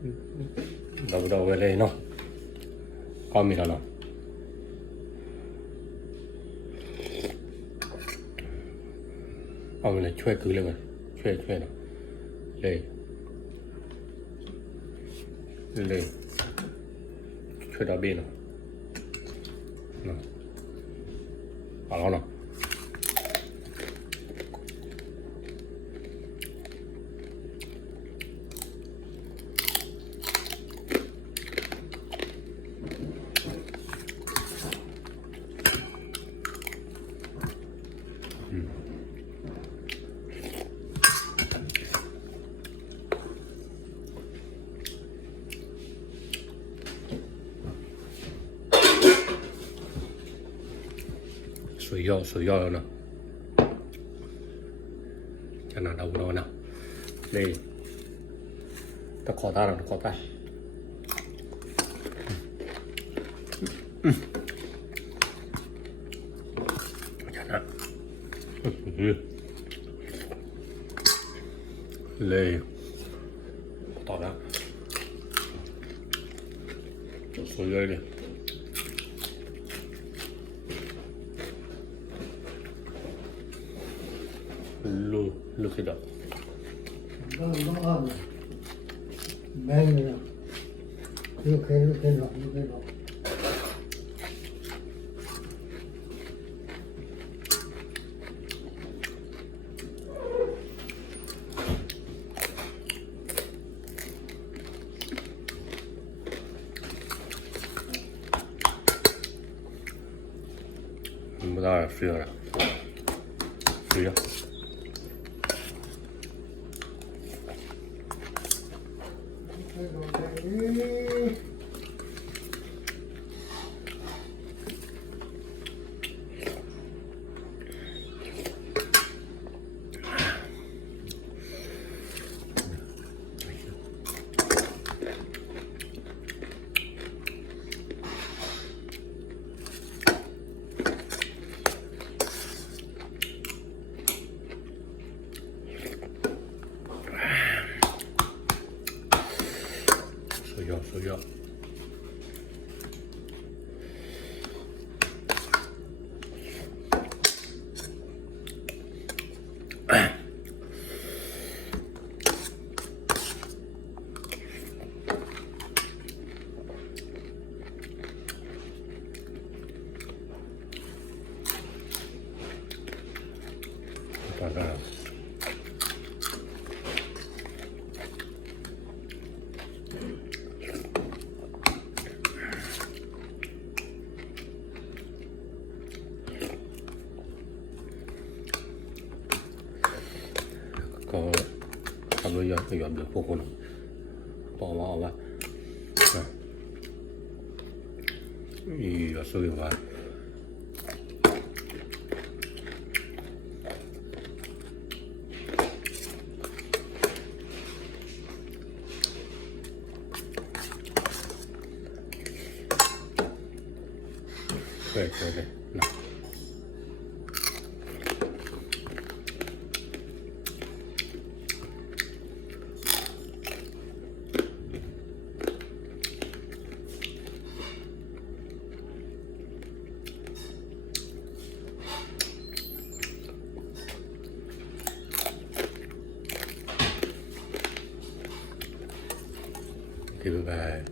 เราไปเลยเนาะก็มีแล้วเนาะเอาไปเลยช่วยคือเลยกันช่วยเนาะเลยช่วยดาบี้เนาะเอาแล้วเนาะ水要了呢，จะนานเอาเนาะเลยตะขอตาหน่อยตะขอตาจะนะเลยต่อแล้วสวยเลยlook it up. No, not on. Bang it up. Look it up. 不大睡了，睡着。睡觉。大概。ก็ทำด้วยก็ยอมเดือดพวกคนบอกว่าก็ซื้อว่า对那。拜拜。